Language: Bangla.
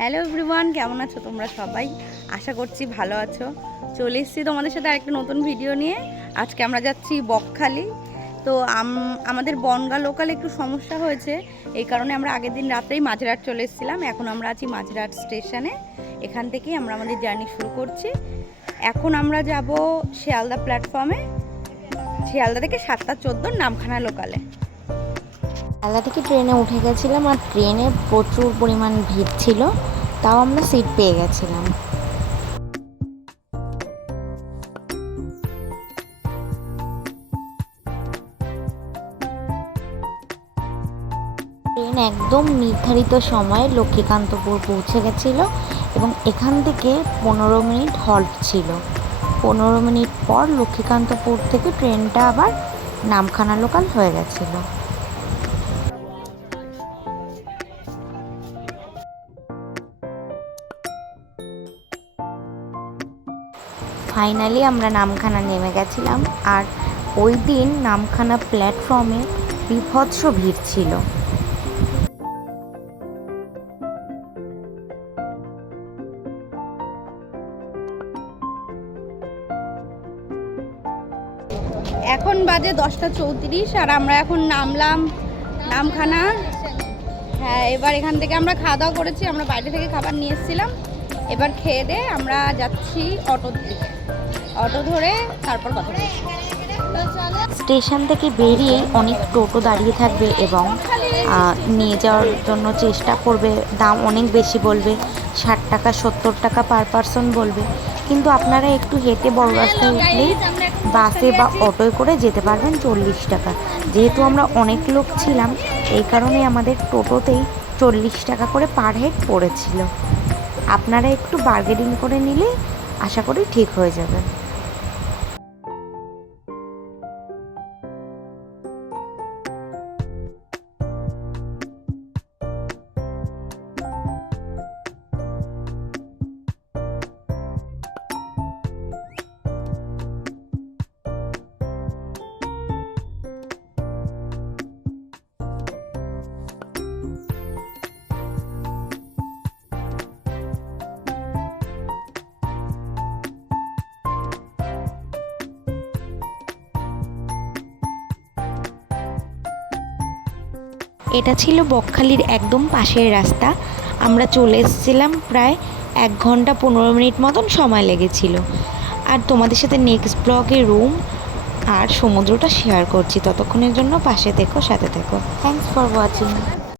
হ্যালো এভরিওয়ান, কেমন আছো তোমরা সবাই? আশা করছি ভালো আছো। চলে এসেছি তোমাদের সাথে আরেকটা নতুন ভিডিও নিয়ে। আজকে আমরা যাচ্ছি বকখালি। তো আমাদের বনগাঁ লোকাল একটু সমস্যা হয়েছে, এই কারণে আমরা আগের দিন রাতেই মাঝরাট চলে এসেছিলাম। এখন আমরা আছি মাঝরাট স্টেশনে। এখান থেকেই আমরা আমাদের জার্নি শুরু করছি। এখন আমরা যাব শিয়ালদা প্ল্যাটফর্মে, শিয়ালদা থেকে 7:14 নামখানা লোকালে। শিয়ালদা থেকে ট্রেনে উঠে গেছিলাম, আর ট্রেনে প্রচুর পরিমাণ ভিড় ছিল, তাও আমরা সিট পেয়ে গেছিলাম। ট্রেন একদম নির্ধারিত সময়ে লক্ষ্মীকান্তপুর পৌঁছে গেছিল এবং এখান থেকে 15 মিনিট হল্ট ছিল। 15 মিনিট পর লক্ষ্মীকান্তপুর থেকে ট্রেনটা আবার নামখানা লোকাল হয়ে গেছিলো। ফাইনালি আমরা নামখানা নেমে গেছিলাম, আর ওই দিন নামখানা প্ল্যাটফর্মে বীভৎস ভিড় ছিল। এখন বাজে 10:34 আর আমরা এখন নামলাম নামখানা। হ্যাঁ, এবার এখান থেকে আমরা খাওয়া দাওয়া করেছি, আমরা বাইরে থেকে খাবার নিয়ে এসেছিলাম। এবার খেয়ে দিয়ে আমরা যাচ্ছি অটোর দিকে, অটো ধরে তারপর কথা বলছি। স্টেশন থেকে বেরিয়ে অনেক টোটো দাঁড়িয়ে থাকবে এবং নিয়ে যাওয়ার জন্য চেষ্টা করবে। দাম অনেক বেশি বলবে, 60 টাকা 70 টাকা পার পারসন বলবে, কিন্তু আপনারা একটু হেঁটে বড় রাস্তায় উঠলেই বাসে বা অটোয় করে যেতে পারবেন 40 টাকা। যেহেতু আমরা অনেক লোক ছিলাম, এই কারণে আমাদের টোটোতেই 40 টাকা করে পার হেড পড়েছিল। আপনারা একটু বার্গেনিং করে নিলে আশা করি ঠিক হয়ে যাবে। এটা ছিল বকখালির একদম পাশের রাস্তা। আমরা চলে এসেছিলাম, প্রায় 1 ঘন্টা 15 মিনিট মতন সময় লেগেছিল। আর তোমাদের সাথে নেক্সট ব্লগে রুম আর সমুদ্রটা শেয়ার করছি। ততক্ষণের জন্য পাশে থেকো, সাথে থেকো। Thanks for watching.